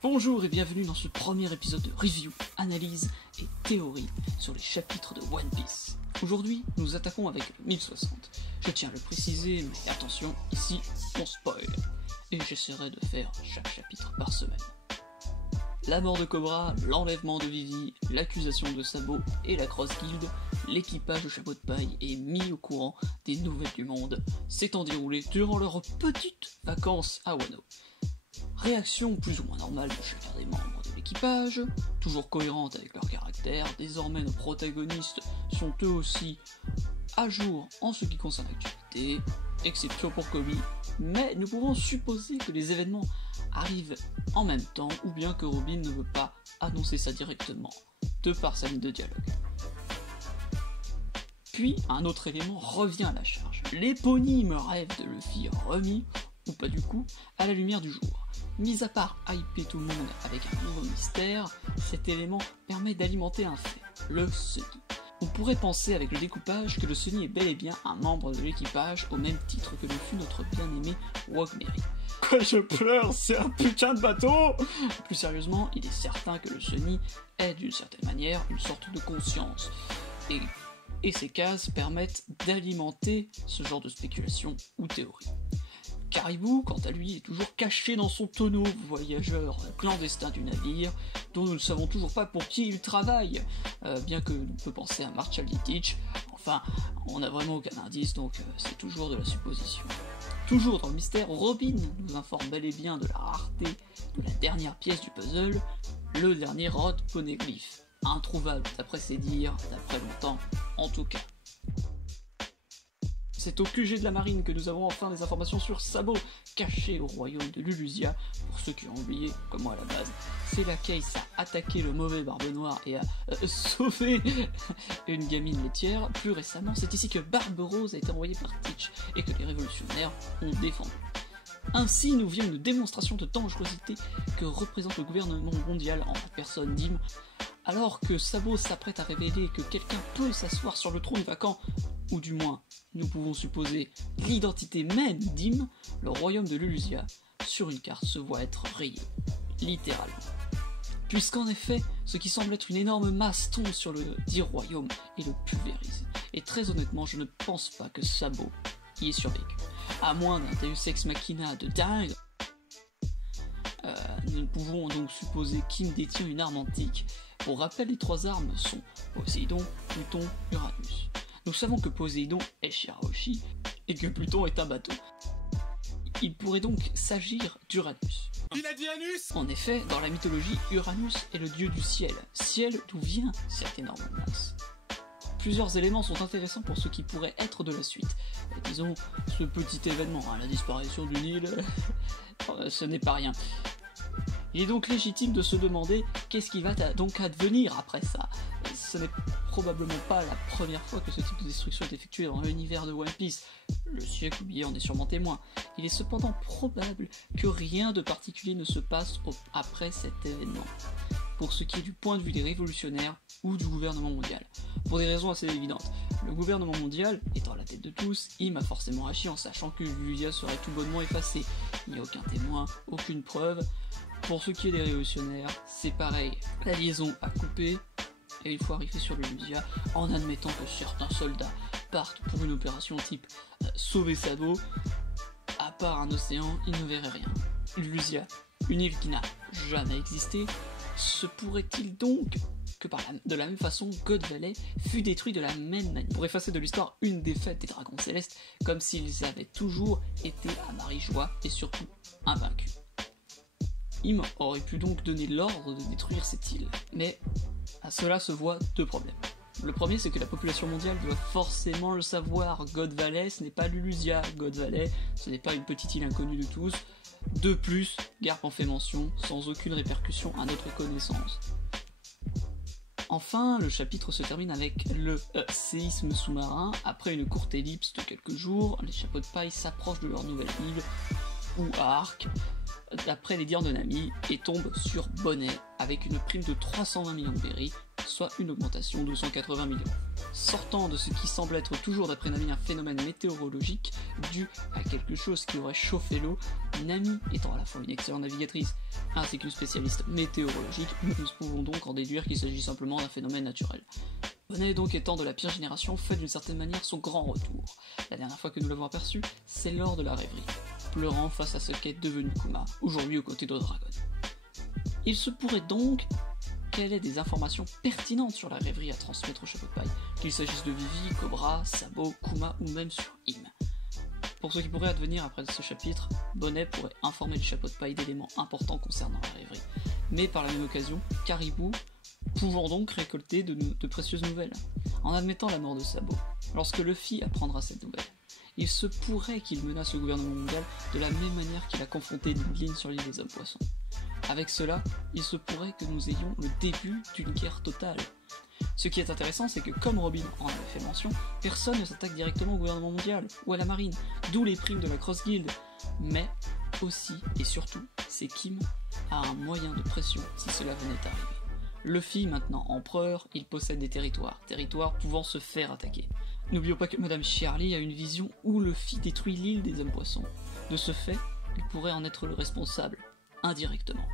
Bonjour et bienvenue dans ce premier épisode de review, analyse et théorie sur les chapitres de One Piece. Aujourd'hui, nous attaquons avec le 1060. Je tiens à le préciser, mais attention, ici, on spoil. Et j'essaierai de faire chaque chapitre par semaine. La mort de Cobra, l'enlèvement de Vivi, l'accusation de Sabo et la Cross Guild, l'équipage de Chapeau de Paille est mis au courant des nouvelles du monde, s'étant déroulé durant leurs petites vacances à Wano. Réaction plus ou moins normale de chacun des membres de l'équipage, toujours cohérente avec leur caractère, désormais nos protagonistes sont eux aussi à jour en ce qui concerne l'actualité, exception pour Kobe, mais nous pouvons supposer que les événements arrivent en même temps ou bien que Robin ne veut pas annoncer ça directement, de par sa ligne de dialogue. Puis, un autre élément revient à la charge, l'éponyme rêve de Luffy remis, ou pas du coup, à la lumière du jour. Mis à part hyper tout le monde avec un nouveau mystère, cet élément permet d'alimenter un fait, le Sunny. On pourrait penser avec le découpage que le Sunny est bel et bien un membre de l'équipage au même titre que le fut notre bien-aimé Wogmeri. Quoi, je pleure, c'est un putain de bateau! Plus sérieusement, il est certain que le Sunny est d'une certaine manière une sorte de conscience. Et ces cases permettent d'alimenter ce genre de spéculation ou théorie. Caribou, quant à lui, est toujours caché dans son tonneau, voyageur clandestin du navire, dont nous ne savons toujours pas pour qui il travaille, bien que l'on peut penser à Marshall Teach. Enfin, on n'a vraiment aucun indice, donc c'est toujours de la supposition. Toujours dans le mystère, Robin nous informe bel et bien de la rareté de la dernière pièce du puzzle, le dernier Rod Poneglyph, introuvable d'après ses dires, d'après longtemps, en tout cas. C'est au QG de la marine que nous avons enfin des informations sur Sabo, caché au royaume de Lulusia. Pour ceux qui ont oublié, comme moi à la base, c'est là qu'Ace a attaqué le mauvais Barbe Noire et a sauvé une gamine laitière. Plus récemment, c'est ici que Barbe Rose a été envoyée par Teach et que les révolutionnaires ont défendu. Ainsi nous vient une démonstration de dangerosité que représente le gouvernement mondial en la personne d'Im, alors que Sabo s'apprête à révéler que quelqu'un peut s'asseoir sur le trône vacant, ou du moins, nous pouvons supposer l'identité même d'Im, le royaume de Lulusia, sur une carte se voit être rayé, littéralement. Puisqu'en effet, ce qui semble être une énorme masse tombe sur le dit royaume et le pulvérise. Et très honnêtement, je ne pense pas que Sabo y ait survécu. À moins d'un Deus Ex Machina de dingue, nous pouvons donc supposer qu'Im détient une arme antique. Pour rappel, les trois armes sont Poséidon, Pluton, Uranus. Nous savons que Poséidon est Shirahoshi et que Pluton est un bateau. Il pourrait donc s'agir d'Uranus. Il a dit Anus! En effet, dans la mythologie, Uranus est le dieu du ciel, ciel d'où vient cette énorme masse. Plusieurs éléments sont intéressants pour ce qui pourrait être de la suite. Disons, ce petit événement, la disparition du Nil, ce n'est pas rien. Il est donc légitime de se demander qu'est-ce qui va donc advenir après ça. Ce n'est probablement pas la première fois que ce type de destruction est effectuée dans l'univers de One Piece. Le siècle oublié en est sûrement témoin. Il est cependant probable que rien de particulier ne se passe après cet événement, pour ce qui est du point de vue des révolutionnaires ou du gouvernement mondial. Pour des raisons assez évidentes. Le gouvernement mondial, étant à la tête de tous, Im a forcément agi en sachant que Lulusia serait tout bonnement effacée. Il n'y a aucun témoin, aucune preuve. Pour ce qui est des révolutionnaires, c'est pareil. La liaison a coupé, et il faut arriver sur Lulusia en admettant que certains soldats partent pour une opération type sauver Sabo. À part un océan, ils ne verraient rien. Lulusia, une île qui n'a jamais existé, se pourrait-il donc que de la même façon, God Valley fut détruit de la même manière, pour effacer de l'histoire une défaite des dragons célestes, comme s'ils avaient toujours été à Marie-Joie et surtout invaincus. Im aurait pu donc donner l'ordre de détruire cette île, mais à cela se voient deux problèmes. Le premier, c'est que la population mondiale doit forcément le savoir, God Valley, ce n'est pas Lulusia, God Valley, ce n'est pas une petite île inconnue de tous. De plus, Garp en fait mention, sans aucune répercussion à notre connaissance. Enfin, le chapitre se termine avec le séisme sous-marin. Après une courte ellipse de quelques jours, les chapeaux de paille s'approchent de leur nouvelle île, ou Arc, d'après les dires de Nami, et tombent sur Bonnet, avec une prime de 320 millions de berries, soit une augmentation de 180 millions. Sortant de ce qui semble être toujours d'après Nami un phénomène météorologique dû à quelque chose qui aurait chauffé l'eau, Nami étant à la fois une excellente navigatrice ainsi qu'une spécialiste météorologique, nous pouvons donc en déduire qu'il s'agit simplement d'un phénomène naturel. Bonnet donc étant de la pire génération fait d'une certaine manière son grand retour. La dernière fois que nous l'avons aperçu, c'est lors de la rêverie, pleurant face à ce qu'est devenu Kuma, aujourd'hui aux côtés de Dragon. Il se pourrait donc qu'elle ait des informations pertinentes sur la rêverie à transmettre au chapeau de paille, qu'il s'agisse de Vivi, Cobra, Sabo, Kuma ou même sur Im. Pour ce qui pourrait advenir après ce chapitre, Bonnet pourrait informer le chapeau de paille d'éléments importants concernant la rêverie, mais par la même occasion, Caribou pouvant donc récolter de précieuses nouvelles. En admettant la mort de Sabo, lorsque Luffy apprendra cette nouvelle, il se pourrait qu'il menace le gouvernement mondial de la même manière qu'il a confronté Ling sur l'île des Hommes-Poissons. Avec cela, il se pourrait que nous ayons le début d'une guerre totale. Ce qui est intéressant, c'est que comme Robin en avait fait mention, personne ne s'attaque directement au gouvernement mondial ou à la marine, d'où les primes de la Cross Guild. Mais aussi et surtout, c'est Kim a un moyen de pression si cela venait à arriver. Luffy, maintenant empereur, il possède des territoires pouvant se faire attaquer. N'oublions pas que Madame Charlie a une vision où Luffy détruit l'île des Hommes-Poissons. De ce fait, il pourrait en être le responsable, indirectement.